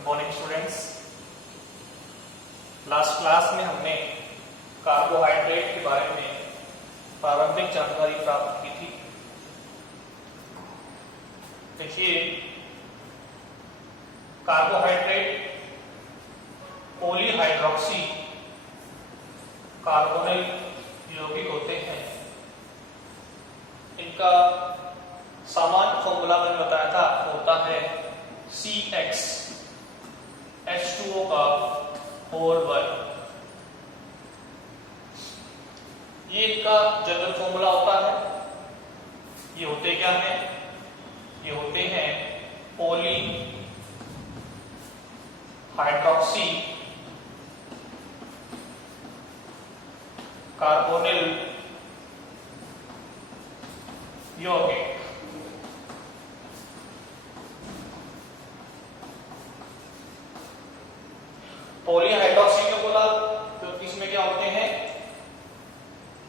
Good morning students. Last class में हमने carbohydrate के बारे में प्रारंभिक जानकारी प्राप्त की थी। देखिए, कार्बोहाइड्रेट पॉलीहाइड्रोक्सी कार्बोनिल यौगिक होते हैं। इनका सामान्य फॉर्मूला मैंने बताया था, होता है CX H2O का होल वर्ग। ये इनका जनरल फॉर्मूला होता है। ये होते क्या हैं? ये होते हैं पॉली हाइड्रोक्सी कार्बोनिल यौगिक। पॉलीहाइड्रोक्सी क्यों बोला? क्योंकि इसमें क्या होते हैं,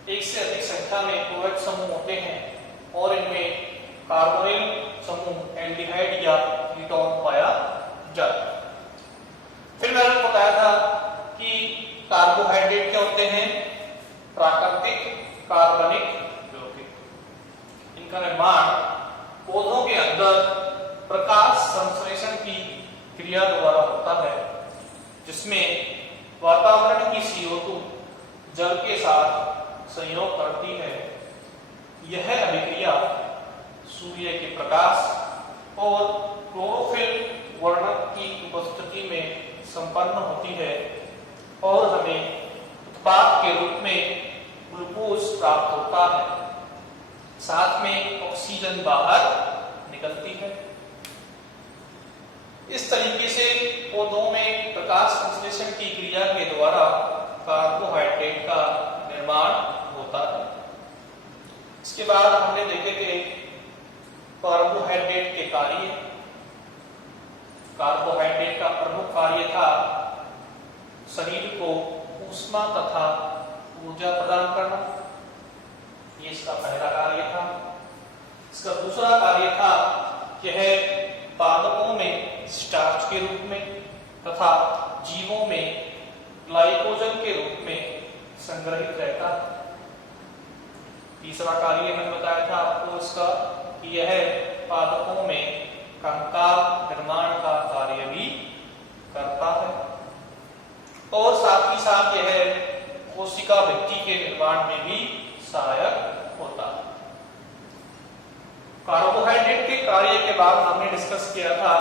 एक से अधिक संख्या में क्लोराइड समूह होते हैं और इनमें कार्बोनिल समूह एल्डिहाइड या कीटोन पाया जाता है। फिर मैंने बताया था कि कार्बोहाइड्रेट क्या होते हैं? प्राकृतिक कार्बनिक यौगिक। इनका निर्माण पौधों के अंदर प्रकाश संश्लेषण की क्रिया द्वारा होता है, जिसमें वातावरण की CO2 जल के साथ संयोग करती है। यह अभिक्रिया सूर्य के प्रकाश और क्लोरोफिल वर्णक की उपस्थिति में संपन्न होती है और हमें उत्पाद के रूप में ग्लूकोज प्राप्त होता है। साथ में ऑक्सीजन बाहर निकलती है। इस तरीके से पौधों में प्रकाश संश्लेषण की क्रिया के द्वारा कार्बोहाइड्रेट का निर्माण होता है। इसके बाद हमने देखे थे कार्बोहाइड्रेट के कार्य। कार्बोहाइड्रेट का प्रमुख कार्य था शरीर को ऊष्मा तथा ऊर्जा प्रदान करना। ये इसका पहला कार्य था। इसका दूसरा कार्य था यह पादपों में स्टार्च के रूप में तथा जीवों में ग्लाइकोजन के रूप में संग्रहित रहता है। तीसरा कार्य मैंने बताया था आपको इसका कि यह पादपों में कंकाल निर्माण का कार्य भी करता है और साथ ही साथ यह कोशिका भित्ति के निर्माण में भी सहायक होता है। कार्बोहाइड्रेट के कार्य के बाद हमने डिस्कस किया था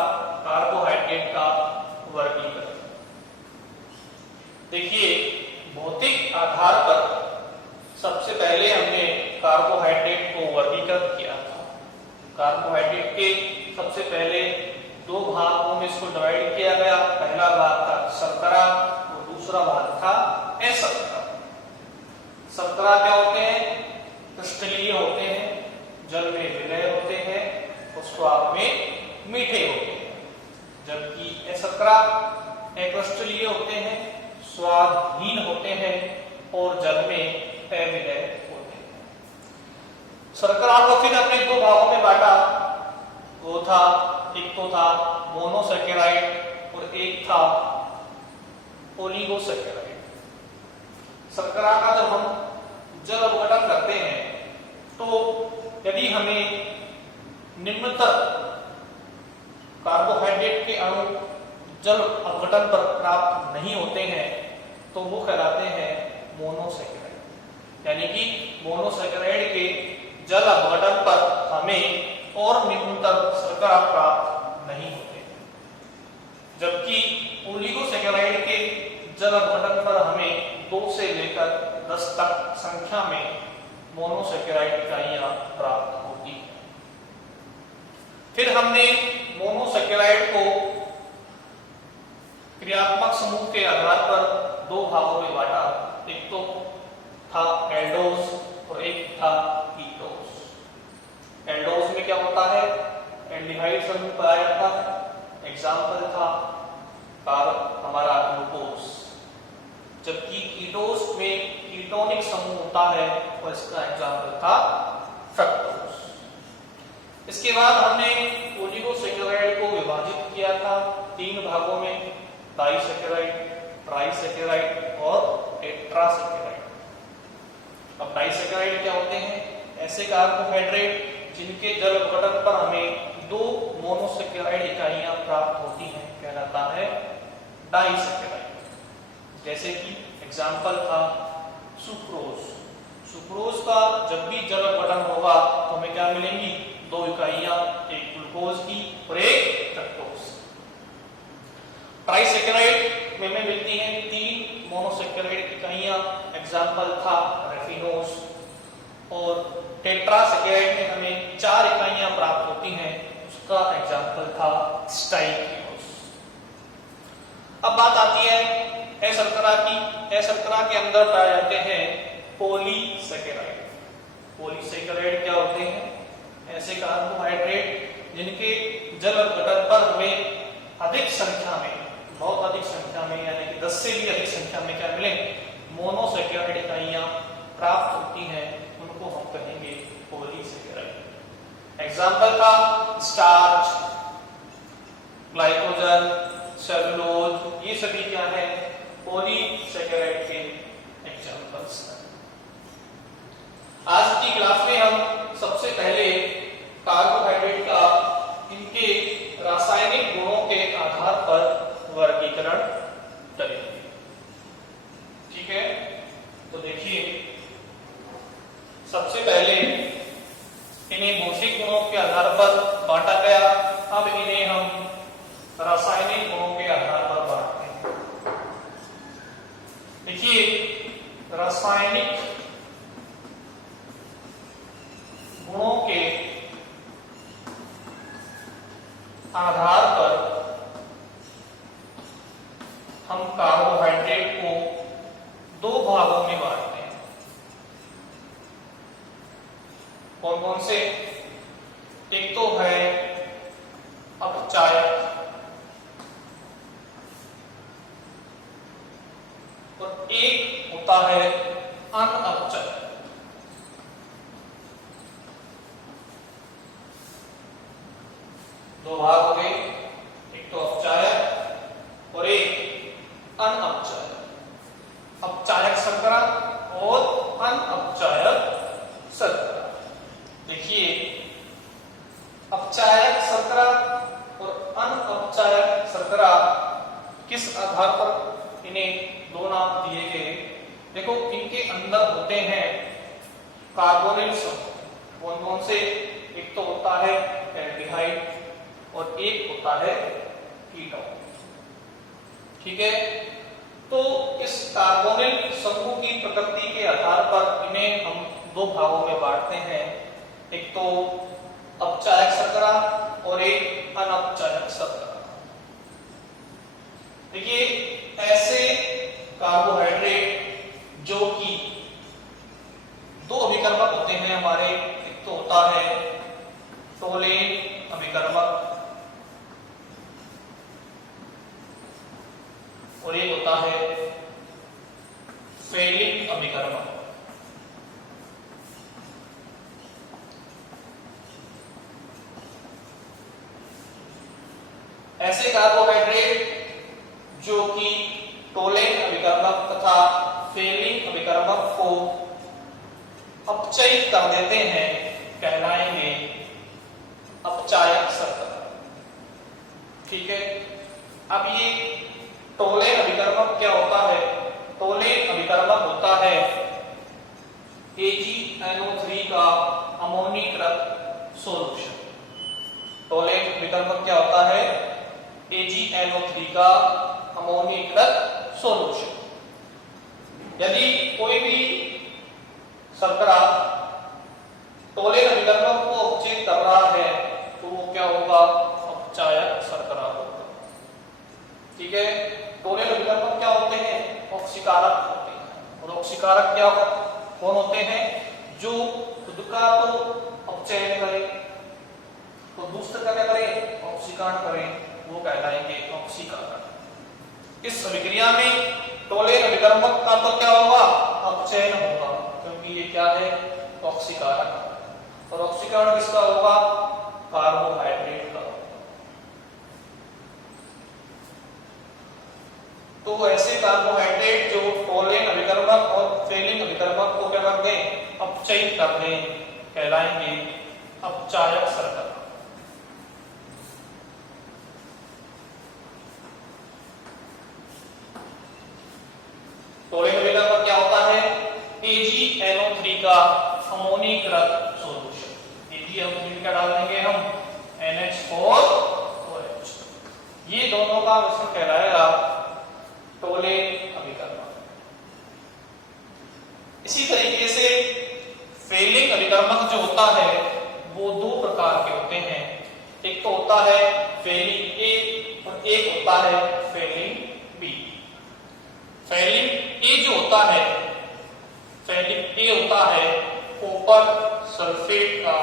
कार्बोहाइड्रेट का वर्गीकरण। देखिए, भौतिक आधार पर सबसे पहले हमने कार्बोहाइड्रेट को वर्गीकृत किया था। कार्बोहाइड्रेट के सबसे पहले दो भागों में इसको डिवाइड किया गया। पहला भाग था शर्करा और दूसरा भाग था अशर्करा। शर्करा क्या होते हैं? क्रिस्टलीय होते हैं, जल में विलय होते हैं और स्वाद में मीठे होते हैं। जबकि अशर्करा अक्रिस्टलीय होते हैं, स्वादहीन होते हैं और जल में अविलय होते हैं। शर्करा को फिर अपने दो भागों में बांटा। वो था, एक तो था मोनोसैकेराइड और एक था ओलिगोसैकेराइड। शर्करा का जब हम जल अपघटन करते हैं तो यदि हमें निम्नतर कार्बोहाइड्रेट के अणु जल अपघटन पर प्राप्त नहीं होते हैं तो वो कहलाते हैं मोनोसैकेराइड। यानी कि मोनोसैकेराइड के जल अपघटन पर हमें और निम्नतर शर्करा प्राप्त नहीं होते, जबकि ओलिगोसैकेराइड के जल अपघटन पर हमें 2 से लेकर 10 तक संख्या में मोनोसैकेराइड इकाइयां प्राप्त होती है। फिर हमने मोनोसैकेराइड को क्रियात्मक समूह के आधार पर दो भागों में बांटा। एक तो था एल्डोज और एक था कीटोज। एल्डोज में क्या होता है? एल्डिहाइड समूह पाया जाता है। एग्जाम्पल था हमारा ग्लूकोज। जबकि कीटोज में कीटोनिक समूह होता है और इसका एग्जाम्पल था फ्रक्टोज। इसके बाद हमने ओलिगोसैकेराइड को विभाजित किया क्या था, 3 भागों में, डाइसैकेराइड, ट्राइसैकेराइड और टेट्रासैकेराइड। अब डाइसैकेराइड क्या होते हैं, ऐसे कार्बोहाइड्रेट जिनके जल अपघटन पर हमें 2 मोनोसैकेराइड इकाइयां प्राप्त होती हैं, कहलाता है डाइसैकेराइड। जैसे कि एग्जाम्पल था सुक्रोज। सुक्रोज का जब भी जल अपघटन होगा तो हमें क्या मिलेंगी, 2 इकाइयां, एक ग्लूकोज की और एक फ्रक्टोज। ट्राइसैकेराइड में मिलती हैं 3 मोनोसैकेराइड इकाइयां, एग्जाम्पल था रेफिनोज। और टेट्रासैकेराइड में हमें 4 इकाइयां प्राप्त होती हैं, उसका एग्जाम्पल था स्टाइकिनोज। अब बात आती है शर्करा की। शर्करा के अंदर पाए जाते हैं पॉलीसैकेराइड। पॉलीसैकेराइड क्या होते हैं, ऐसे कार्बोहाइड्रेट जिनके जल अपघटन पर हमें अधिक संख्या में, बहुत अधिक संख्या में, यानी कि 10 से भी अधिक संख्या में क्या मिले, मोनोसैकेराइड इकाइयां प्राप्त होती हैं, उनको हम कहेंगे पॉलीसैकेराइड। एग्जाम्पल था स्टार्च, ग्लाइकोजन, सेलुलोज, ये सभी क्या है, पॉलीसैकेराइड के एग्जाम्पल्स हैं। आज की क्लास में हम सबसे पहले कार्बोहाइड्रेट का इनके रासायनिक गुणों के आधार पर वर्गीकरण करेंगे। ठीक है, तो देखिए सबसे पहले इन्हें भौतिक गुणों के आधार पर बांटा गया, अब इन्हें हम रासायनिक गुणों के आधार पर बांटते हैं। देखिए रासायनिक गुणों के आधार पर हम कार्बोहाइड्रेट को 2 भागों में बांटते हैं। कौन कौन से, एक तो है अपचायक और एक होता है अनअपचायक। दो भाग हो गए, एक तो अपचायक और एक अनअपचायक। अपचायक शर्करा और अनअपचायक शर्करा। देखिए अपचायक शर्करा और अनअपचायक शर्करा किस आधार पर इन्हें 2 नाम दिए गए, देखो इनके अंदर होते हैं कार्बोनिल समूह। कौन कौन से, एक तो होता है एल्डिहाइड और एक होता है कीटोन। ठीक है, तो इस कार्बोनिल समूह की प्रकृति के आधार पर इन्हें हम 2 भागों में बांटते हैं, एक तो अपचायक शर्करा और एक अनअपचायक शर्करा। देखिए ऐसे कार्बोहाइड्रेट जो कि 2 अभिकर्मक होते हैं हमारे, एक तो होता है टोलेन अभिकर्मक और एक होता है फेलिक अभिकर्मक। ऐसे कार्बोहाइड्रेट जो कि टोलेन अभिकर्मक तथा फेलिक अभिकर्मक को अपचयित कर देते हैं, कहलाएंगे अपचायक शर्करा। ठीक है, अब ये टोलेन अभिकर्मक क्या होता है, टोलेन अभिकर्मक होता है AgNO3 का अमोनीकृत सॉल्यूशन। टोलेन अभिकर्मक क्या होता है, AgNO3 का अमोनीकृत सॉल्यूशन। यदि कोई भी शर्करा टोलेन अभिकर्मक को अपचयित कर रहा है तो वो क्या होगा, अपचायक शर्करा होगा। ठीक है, टोलेन अभिकर्मक क्या होते हैं, ऑक्सीकारक होते हैं। और ऑक्सीकारक क्या कौन होते हैं, जो खुद का तो अपचयन करें तो दूसरे का क्या करें, ऑक्सीकरण करें, वो कहलाएंगे ऑक्सीकारक। इस अभिक्रिया में टोलेन अभिकर्मक का तो क्या होगा, अपचयन होगा, क्योंकि ये क्या है, ऑक्सीकारक। और ऑक्सीकरण किसका होगा, कार्बोहाइड्रेट का। तो ऐसे कार्बोहाइड्रेट जो टोलेन अभिकर्मक और फेलिंग अभिकर्मक को क्या कर दें, अपचयित कर दें, कहलाएंगे अपचायक शर्करा। टोलेन अभिकर्मक क्या होता है, AgNO3 का अमोनीकृत सॉल्यूशन। AgNO3 का डाल देंगे हम NH4OH, ये दोनों का मिश्रण कहलाएगा टोलेन अभिकर्मक। इसी तरीके से फेलिंग अभिकर्मक जो होता है वो दो प्रकार के होते हैं, एक तो होता है फेलिंग ए और एक होता है फेलिंग बी। फेलिंग ए जो होता है, फेलिंग ए होता है कॉपर सल्फेट का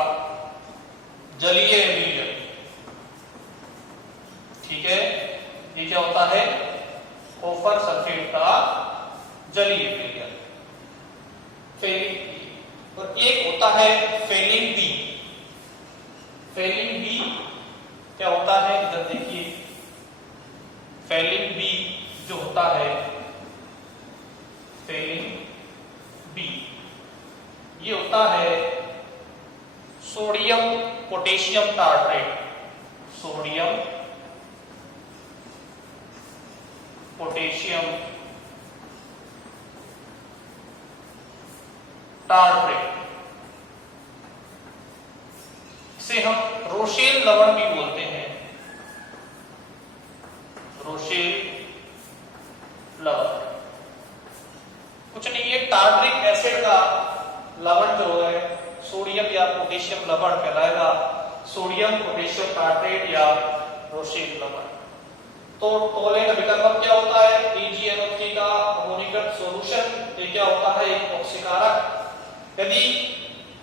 जलीय विलयन, ठीक है, ये क्या होता है, कॉपर सल्फेट का जलीय विलयन, फेलिंग ए। और एक होता है फेलिंग बी। फेलिंग बी क्या होता है, इधर देखिए, फेलिंग बी जो होता है, फेलिंग बी ये होता है sodium potassium tartrate, sodium potassium tartrate, इसे हम रोशेल लवण भी बोलते हैं, रोशेल लवण। कुछ नहीं, ये टार्ट्रिक एसिड का लवण जो है सोडियम या पोटेशियम लवण कहलाएगा सोडियम पोटेशियम टार्ट्रेट या रोशेल लवण। तो टोलेन अभिकर्मक क्या होता है, AgNO3 का अमोनीकृत सॉल्यूशन, ये क्या होता है, एक ऑक्सीकारक। यदि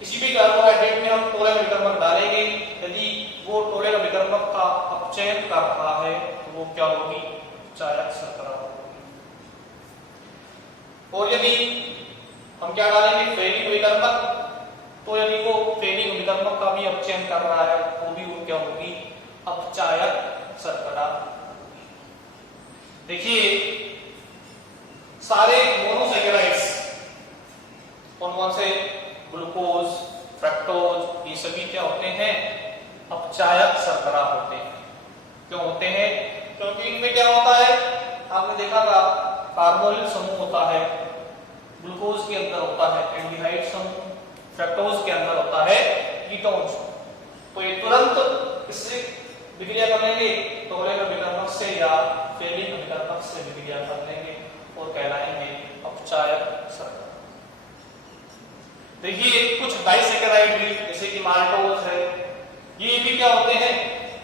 किसी भी कार्बोहाइड्रेट में हम टोलेन अभिकर्मक डालेंगे, यदि वो टोलेन अभिकर्मक का अपचयन कर रहा है तो वो क्या होगी, अपचायक शर्करा होगी। और यदि हम क्या डालेंगे, फेलिंग अभिकर्मक, तो यदि वो फेलिंग अभिकर्मक का भी अपचयन कर रहा है तो भी वो क्या होगी, अपचायक शर्करा। देखिए सारे मोनोसैकेराइड्स कौन से, ग्लूकोज, फ्रक्टोज, ये सभी क्या होते हैं, अपचायक शर्करा होते हैं। क्यों होते हैं, क्योंकि इनमें क्या होता है, आपने देखा था कार्बोनिल समूह होता है, ग्लूकोज के अंदर होता है एल्डिहाइड समूह, फ्रक्टोज के अंदर होता है कीटोन समूह। तो ये तुरंत इससे विक्रिया कर लेंगे, टोलेन अभिकर्मक से या फेलिंग अभिकर्मक से विक्रिया कर लेंगे और कहलाएंगे अपचायक शर्करा। देखिए कुछ डाइसैकेराइड भी जैसे कि माल्टोज है, ये भी क्या होते हैं,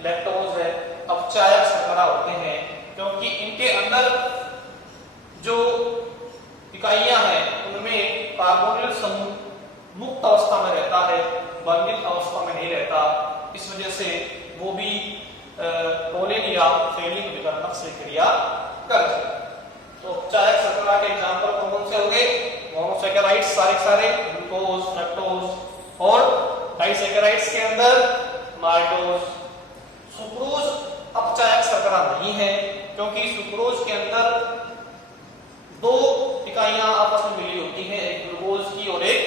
लैक्टोज है, अपचायक शर्करा होते हैं, क्योंकि इनके अंदर जो इकाइयां हैं उनमें कार्बोनिल समूह मुक्त अवस्था में रहता है, बंधित अवस्था में नहीं रहता, इस वजह से वो भी टोलेन या फेलिंग अभिकर्मक से क्रिया कर सकते हैं। तो अपचायक शर्करा के एग्जांपल कौन से हो गए, मोनोसैकेराइड्स सारे ग्लूकोज, फ्रक्टोज, और डाइसैकेराइड्स के अंदर माल्टोज। सुक्रोज अपचायक शर्करा नहीं है, क्योंकि सुक्रोज के अंदर दो इकाइयां आपस में मिली होती हैं, एक ग्लूकोज की और एक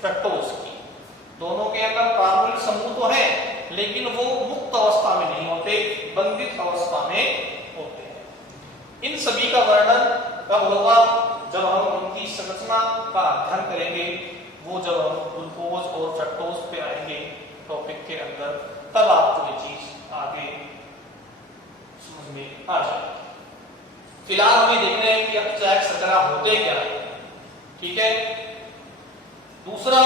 फ्रक्टोज की। दोनों के अंदर कार्बोनिल समूह तो है, लेकिन वो मुक्त अवस्था में नहीं होते, बंधित अवस्था में होते हैं। इन सभी का वर्णन कब होगा, जब हम उनकी संरचना का अध्ययन करेंगे, वो जब हम ग्लूकोज और फ्रक्टोज पे आएंगे टॉपिक के अंदर, तब आपको ये चीज आगे समझ में आ जाएगी। फिलहाल हमें देखना है कि अपचायक शर्करा होते क्या है, ठीक है। दूसरा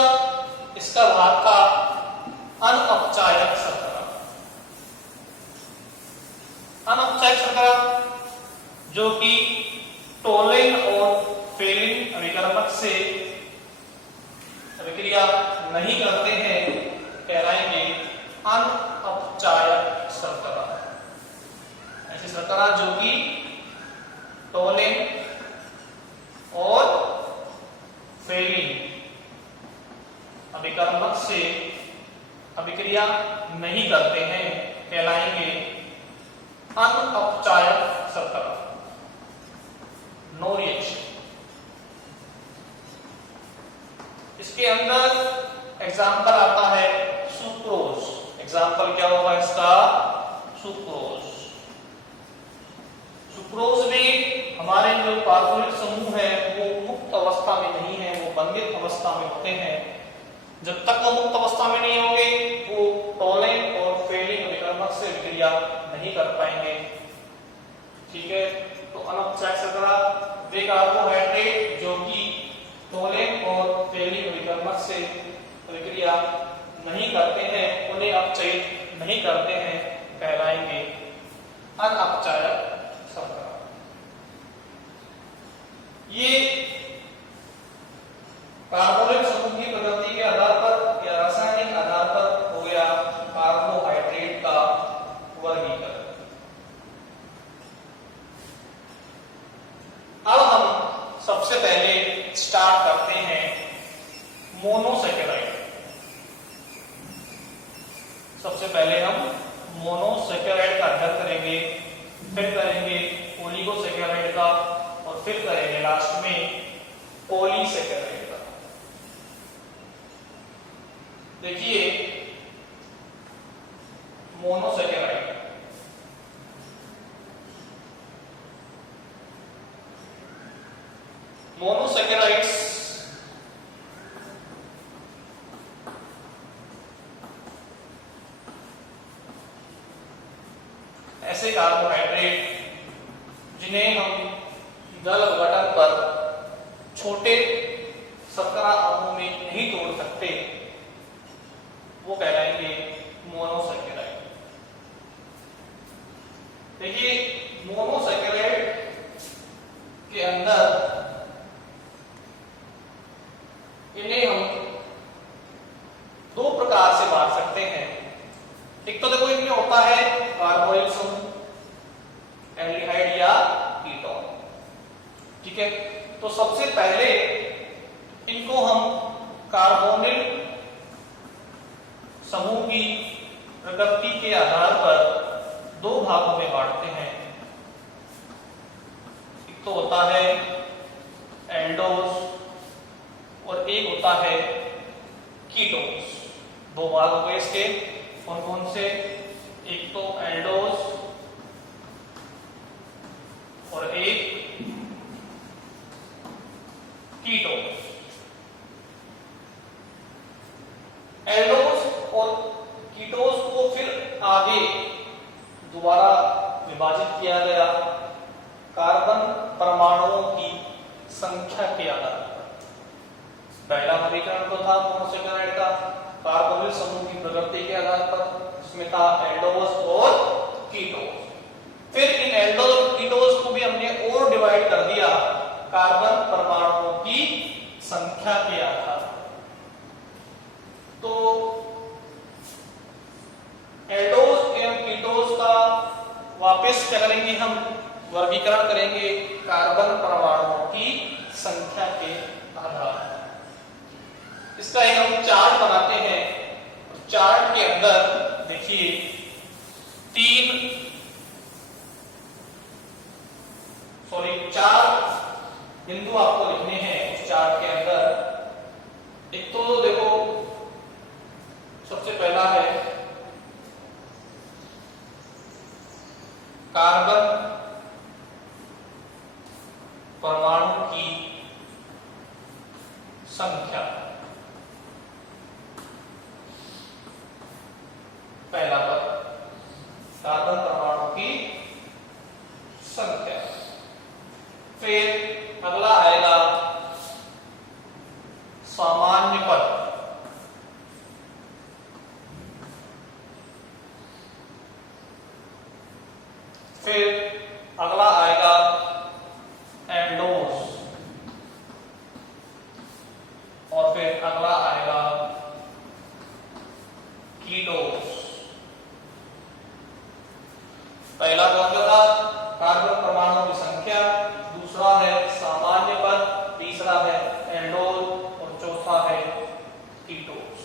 इसका भाग का अनअपचायक शर्करा। अनअपचायक शर्करा जो कि टोलेन और फेलिंग अभिकर्मक से अभिक्रिया नहीं करते हैं, कहलाएंगे अनअपचायक शर्करा। ऐसी शर्करा जो कि टोलेन और फेलिंग अभिकर्मक से अभिक्रिया नहीं करते हैं, कहलाएंगे अनअपचायक शर्करा। एग्जाम्पल आता है सुक्रोज। एग्जाम्पल क्या होगा इसका? सुक्रोज। सुक्रोज में हमारे जो कार्बोनिल समूह है वो मुक्त अवस्था में नहीं है, वो बंधित अवस्था में होते हैं। जब तक वो मुक्त अवस्था में नहीं होंगे वो टोलेन और फेलिंग विकर्मक से विक्रिया नहीं कर पाएंगे। ठीक है, तो अनौपचारिक शर्करा वे कार्बोहाइड्रेट जो कि टोलेन और फेलिंग विकर्मक से विक्रिया नहीं करते हैं, उन्हें अपचयित नहीं करते हैं, कहलाएंगे अनअपचायक शर्करा। ये कार्बोनिल समूह की प्रकृति के आधार पर या रासायनिक आधार पर हो गया कार्बोहाइड्रेट का वर्गीकरण। अब हम सबसे पहले स्टार्ट करते हैं मोनोसैकेराइड। सबसे पहले हम मोनोसैकेराइड का अध्ययन करेंगे, फिर करेंगे ओलिगोसैकेराइड का और फिर करेंगे लास्ट में पॉलीसैकेराइड का। देखिए मोनोसैकेराइड, मोनोसैकेराइड्स ऐसे कार्बोहाइड्रेट जिन्हें हम जल अपघटन पर छोटे शर्करा अणुओं में नहीं तोड़ सकते, वो कहलाएंगे मोनोसैकेराइड। देखिए मोनोसैकेराइड के अंदर इन्हें हम दो प्रकार से बांट सकते हैं। एक तो देखो इनमें होता है कार्बोनिल समूह, एल्डिहाइड या कीटोन। ठीक है, तो सबसे पहले इनको हम कार्बोनिल समूह की प्रकृति के आधार पर दो भागों में बांटते हैं। एक तो होता है एल्डोज और एक होता है कीटोन्स। दो भाग हो गए इसके, कौन कौन से? एक तो एल्डोज और एक कीटोन्स। एल्डोज और कीटोन्स को फिर आगे दोबारा विभाजित किया गया कार्बन परमाणुओं की संख्या के आधार पर। पहला वर्गीकरण तो था मोनोसैकेराइड का कार्बोनिल समूह की प्रकृति के आधार पर, इसमें था एल्डोज और कीटोज। फिर इन एल्डोज और कीटोज को भी हमने और डिवाइड कर दिया कार्बन परमाणुओं की संख्या के आधार पर। तो एल्डोज एवं कीटोज का वापस क्या करेंगे, हम वर्गीकरण करेंगे कार्बन परमाणुओं की संख्या के आधार पर। इसका एक हम चार्ट बनाते हैं। चार्ट के अंदर देखिए चार बिंदु आपको लिखने हैं उस चार्ट के अंदर। एक तो देखो सबसे पहला है कार्बन परमाणु की संख्या। पहला पद कार्बन परमाणु की संख्या। फिर अगला आएगा सामान्य पद। फिर अगला आएगा एल्डोज और फिर अगला आएगा कीटोज। पहला कौन सा था? कार्बन परमाणुओं की संख्या, दूसरा है सामान्य पद, तीसरा है एल्डोज और चौथा है कीटोज।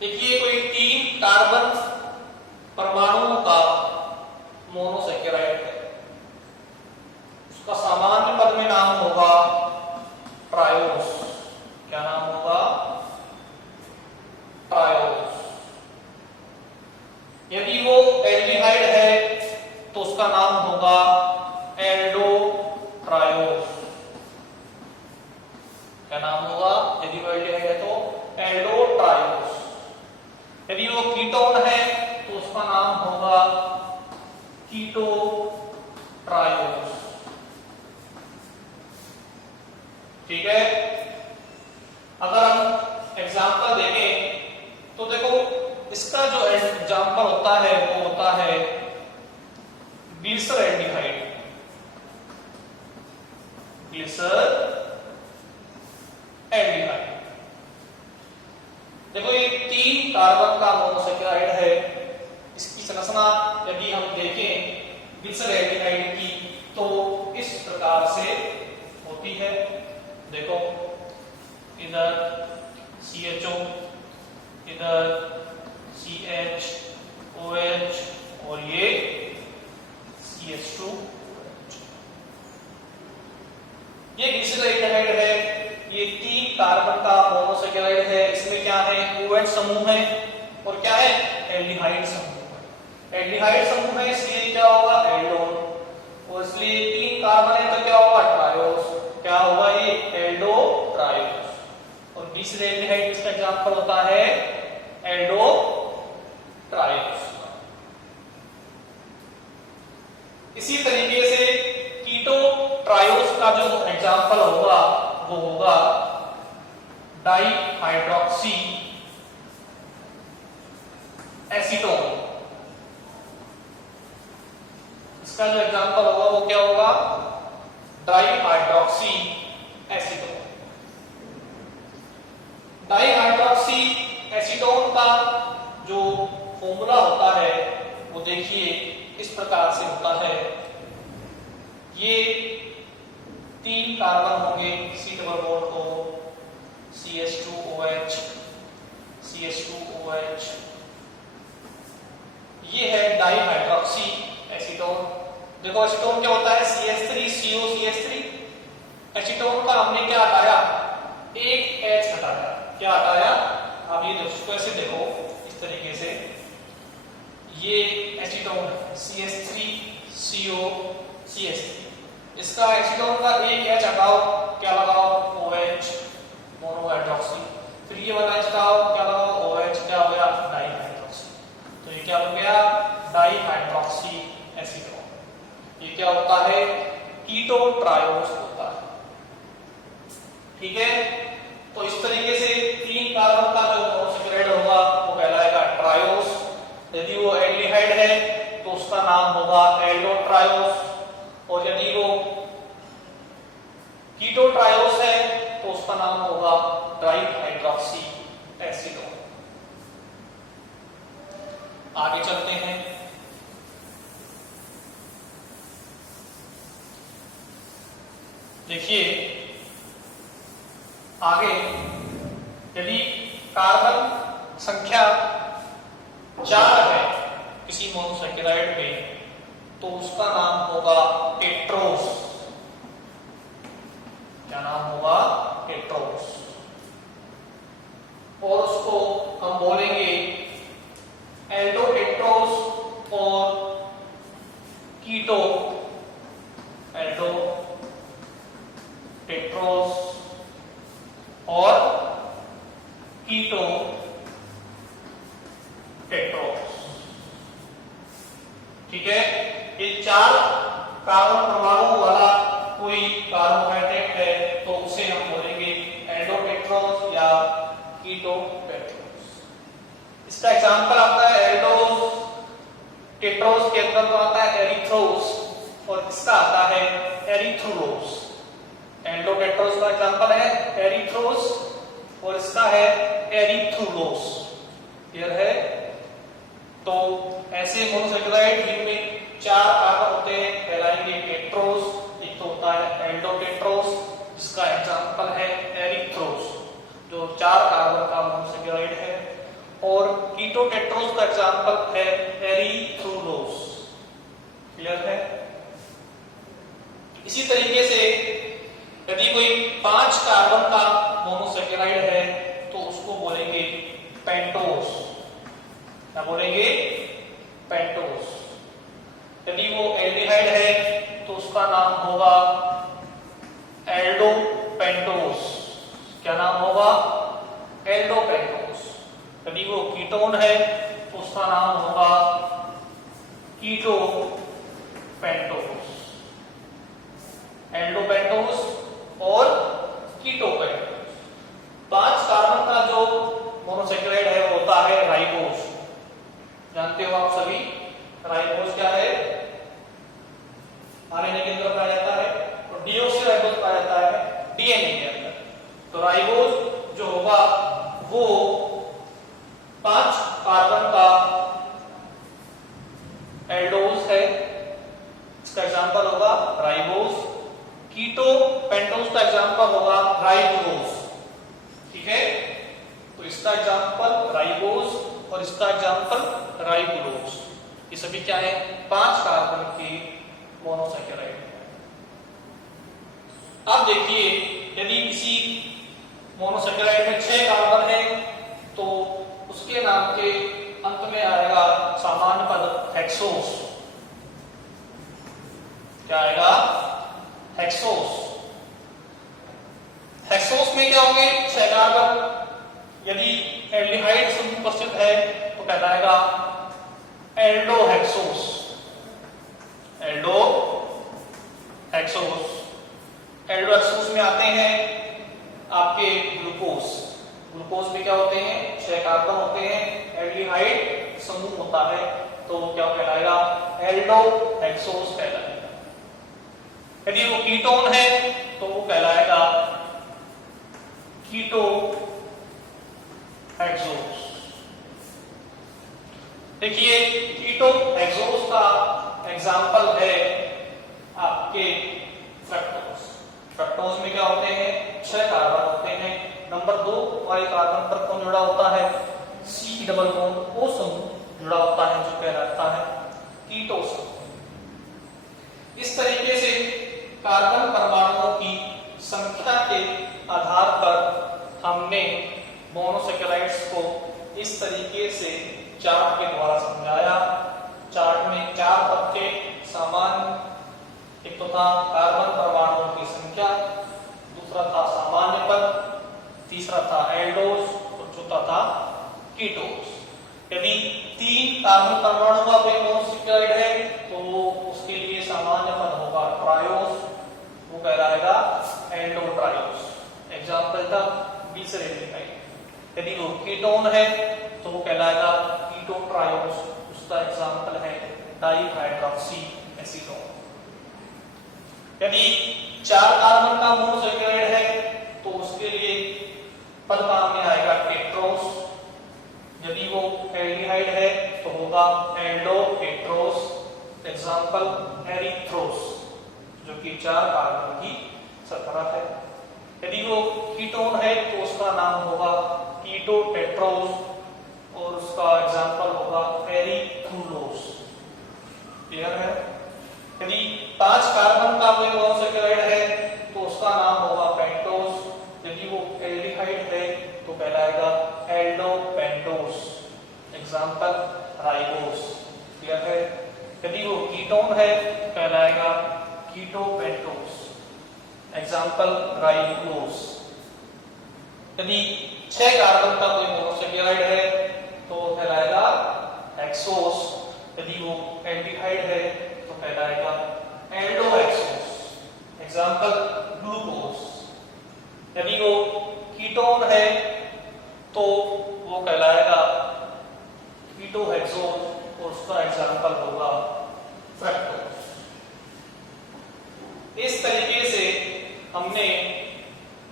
देखिए कोई 3 कार्बन परमाणुओं का मोनोसैकेराइड है। उसका सामान्य पद में नाम होगा ट्रायोस। क्या नाम होगा? उसका नाम होगा एल्डो ट्रायोस। क्या नाम होगा यदि वो एल्डिहाइड है तो? Aldo triose. यदि वो कीटोन है तो उसका नाम होगा कीटो ट्रायोस। ठीक है। अगर हम एग्जांपल देखें तो देखो इसका जो एग्जांपल होता है वो होता है ग्लिसर एल्डिहाइड। ग्लिसर एल्डिहाइड देखो ये 3 कार्बन का मोनोसैकेराइड है। इसकी संरचना यदि हम देखें ग्लिसर एल्डिहाइड की तो इस प्रकार से होती है। देखो इधर CHO, इधर CH, OH और ये CH2। ये ग्लिसर एल्डिहाइड है। ये 3 कार्बन का मोनोसैकेराइड है। इसमें क्या है? OH समूह है और क्या है? एल्डिहाइड समूह। एल्डिहाइड समूह है इसलिए क्या होगा? एल्डोन। और इसलिए 3 कार्बन है तो क्या होगा? ट्रायोस। क्या होगा ये? Aldo triose. और ग्लिसर एल्डिहाइड इसका एग्जांपल होता है एल्डो ट्रायोस। इसी तरीके से कीटो ट्रायोस का जो एग्जांपल होगा वो होगा डाई हाइड्रोक्सी एसीटोन। इसका जो एग्जांपल होगा वो क्या होगा? Di hydroxy acetone. Di hydroxy acetone का जो फॉर्मूला होता है वो देखिए इस प्रकार से होता है। ये 3 कार्बन होंगे C double bond O, CH2OH, CH2OH। ये है डाई हाइड्रोक्सी एसीटोन। देखो एसीटोन क्या होता है? CH3CO CH3। एसीटोन का हमने क्या हटाया? एक H हटाया। क्या हटाया? आप ये दोस्तों ऐसे देखो इस तरीके से, ये एसीटोन CH3CO CH3। इसका एसीटोन का एक H हटाओ, क्या लगाओ? OH mono hydroxy. फिर ये वाला H हटाओ, क्या लगाओ? OH। क्या हो गया? Di hydroxy. तो ये क्या हो गया? Di hydroxy acetone. ये क्या होता है? कीटो ट्रायोस होता है। ठीक है। तो इस तरीके से 3 कार्बन का जो मोनोसैकेराइड होगा वो कहलाएगा ट्रायोस। यदि वो एल्डिहाइड है तो उसका नाम होगा एल्डो ट्रायोस। और यदि वो कीटो ट्रायोस है तो उसका नाम होगा डाई हाइड्रोक्सी एसीटोन। आगे चलते हैं। देखिए आगे यदि कार्बन संख्या 4 है किसी मोनोसैकेराइड में तो उसका नाम होगा टेट्रोस। क्या नाम होगा? टेट्रोस। और उसको हम बोलेंगे एल्डो टेट्रोस और कीटो एल्डो टेट्रोस और कीटो टेट्रोस। ठीक है। ये 4 कार्बन परमाणु वाला कोई कार्बोहाइड्रेट है तो उसे हम बोलेंगे एल्डोटेट्रोस या कीटोटेट्रोस। इसका एग्जांपल आता है एल्डो टेट्रोस के अंदर आता है एरिथ्रोस और इसका आता है एरिथ्रोलोस। एल्डोटेट्रोस का एग्जांपल है एरिथ्रोस और इसका है एरिथ्रोलोस। क्लियर है। तो ऐसे मोनोसैकेराइड जिनमें 4 कार्बन होते हैं कहलाएंगे टेट्रोस। एक तो होता है एल्डोटेट्रोस जिसका एग्जांपल है एरिथ्रोस जो 4 कार्बन का मोनोसैकेराइड है, और कीटोटेट्रोस का एग्जांपल है एरिथ्रोलोस। क्लियर है। इसी तरीके से यदि कोई 5 कार्बन का मोनोसैकेराइड है तो उसको बोलेंगे पेंटोस। क्या बोलेंगे? पेंटोस। यदि वो उसका नाम होगा एल्डोपेंटोस। क्या नाम होगा? एल्डोपेंटोस। यदि वो कीटोन है तो उसका नाम होगा कीटोपेंटोस। एल्डोपेंटोस और कीटोपेंटोस। 5 कार्बन का जो मोनोसेक्राइड है वो होता है राइबोस। जानते हो आप सभी राइबोस क्या है? आरएनए के अंदर पाया जाता है और डीऑक्सीराइबोस पाया जाता है डीएनए के अंदर। तो राइबोस जो होगा वो 5 कार्बन का एल्डोस है, इसका एग्जांपल होगा राइबोस। कीटोपेंटोस का एग्जांपल होगा राइबोस। ठीक है, तो इसका एग्जांपल राइबोस और इसका एग्जांपल राइबोस। ये सभी क्या है? 5 कार्बन के मोनोसैकेराइड। अब देखिए, यदि किसी मोनोसैकेराइड में 6 कार्बन है तो उसके नाम के अंत में आएगा सामान्य पद हेक्सोस। क्या आएगा? हेक्सोस। हेक्सोस में क्या होंगे? 6 कार्बन। यदि एल्डिहाइड समूह उपस्थित है तो कहलाएगा एल्डोहेक्सोस। एल्डोहेक्सोस। एल्डोहेक्सोस में आते हैं आपके ग्लूकोज। ग्लूकोज में क्या होते हैं? 6 कार्बन होते हैं, एल्डिहाइड समूह होता है, तो वो क्या कहलाएगा? एल्डोहेक्सोस कहलाएगा। यदि वो कीटोन है तो वो कहलाएगा कीटोहेक्सोस। देखिए, कीटोहेक्सोस का एग्जांपल है आपके फ्रक्टोज। फ्रक्टोज में क्या होते हैं? 6 कार्बन होते हैं। नंबर 2 वाले कार्बन पर कौन जुड़ा होता है? C डबल बॉन्ड O समूह जुड़ा होता है, जो कहलाता है कीटोस। इस तरीके से कार्बन परमाणुओं की संख्या के आधार पर हमने मोनोसैकेराइड्स को इस तरीके से चार्ट के द्वारा समझाया। चार्ट में 4 पद थे सामान्य। एक तो था कार्बन परमाणुओं की संख्या, दूसरा था सामान्य पद, तीसरा था एल्डोस और चौथा था कीटोस। यदि 3 कार्बन परमाणु का कोई मोनोसैकेराइड है तो उसके लिए सामान्य पद होगा ट्रायोस, वो कहलाएगा एल्डोट्रायोस। एग्जांपल था बीसरेनिकाइड। यदि वो कीटोन है तो वो कहलाएगा कीटोट्रायोस, उसका एग्जांपल है डाइहाइड्रॉक्सी एसीटोन। यदि 4 कार्बन का मोनोसैकेराइड है तो उसके लिए पद काम में आएगा टेट्रोस। यदि वो एल्डिहाइड है तो होगा एल्डोहेट्रोस, एग्जांपल एरिथ्रोस, जो कि 4 कार्बन की संरचना है। यदि वो कीटोन है तो उसका नाम होगा कीटोटेट्रोस और उसका एग्जांपल होगा एरिथ्रुलोस। क्लियर है? यदि 5 कार्बन का कोई मोनोसैकेराइड है तो उसका नाम होगा पेंटोस। यदि वो एल्डिहाइड है तो कहलाएगा एल्डोपेंटोस, एग्जांपल राइबोस। क्लियर है? यदि वो कीटोन है तो कहलाएगा कीटोपेंटोस, एग्जांपल राइबोस। यदि 6 कार्बन का कोई मोनोसैकेराइड है तो कहलाएगा हेक्सोस। यदि वो एल्डिहाइड है तो कहलाएगा एल्डोहेक्सोस, एग्जांपल ग्लूकोज। यदि वो कीटोन है तो वो कहलाएगा कीटोहेक्सोस और उसका एग्जांपल होगा फ्रक्टोज। इस तरीके से हमने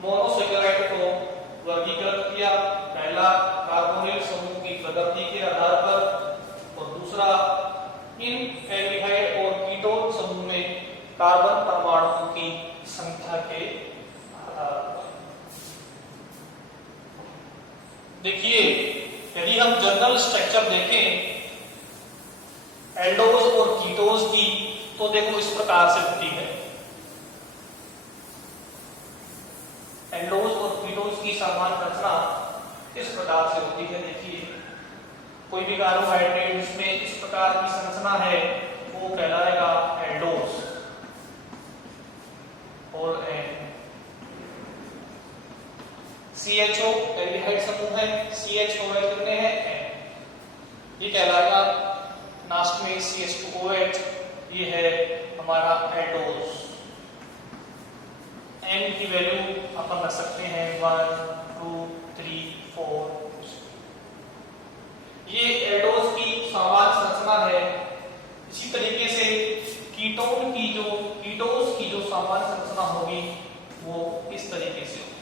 मोनोसैकेराइड को वर्गीकृत किया। पहला कार्बोनिल समूह की प्रकृति के आधार पर और दूसरा इन एल्डिहाइड और कीटोन समूह में कार्बन परमाणुओं की संख्या के आधार पर। देखिए, यदि हम जनरल स्ट्रक्चर देखें एल्डोज और कीटोज की तो देखो इस प्रकार से होती है। एल्डोज और कीटोज की सामान्य रचना इस प्रकार से होती है। देखिए, कोई भी कार्बोहाइड्रेट जिसमें इस प्रकार की संरचना है वो कहलाएगा एल्डोज। CHO एल्डिहाइड समूह है, CHOH कितने हैं N, ये कहलाएगा। लास्ट में CH2OH, ये है हमारा एल्डोज। N की वैल्यू अपन रख सकते हैं 1 2 3 4। ये एल्डोज की सामान्य संरचना है। इसी तरीके से कीटोन की कीटोज की जो सामान्य संरचना होगी वो इस तरीके से होगी,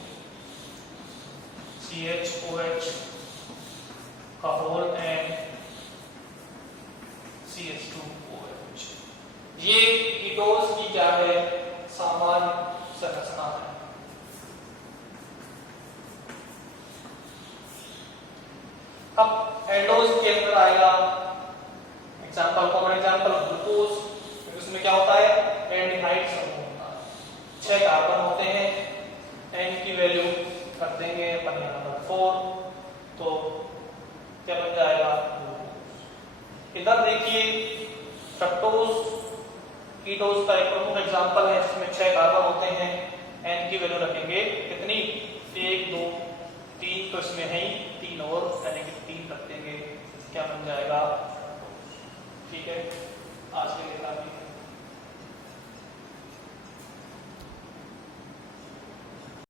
CHOH का होल N CH2OH। ये कीटोज की क्या है, सामान्य संरचना है। अब एल्डोज के अंदर आएगा एग्जांपल, कॉमन एग्जांपल ग्लूकोज, इसमें क्या होता है एल्डिहाइड समूह होता है, 6 कार्बन होते हैं, N की वैल्यू कर देंगे अपन यहाँ पर 4, तो क्या बन जाएगा ग्लूकोज। इधर देखिए फ्रक्टोज कीटोज का एक प्रमुख एग्जांपल है, जिसमें 6 कार्बन होते हैं, N की वैल्यू रखेंगे कितनी 1 2 3, तो इसमें है ही 3 और यानी कि 3 रख देंगे, क्या बन जाएगा। ठीक है, आज के लिए काफी।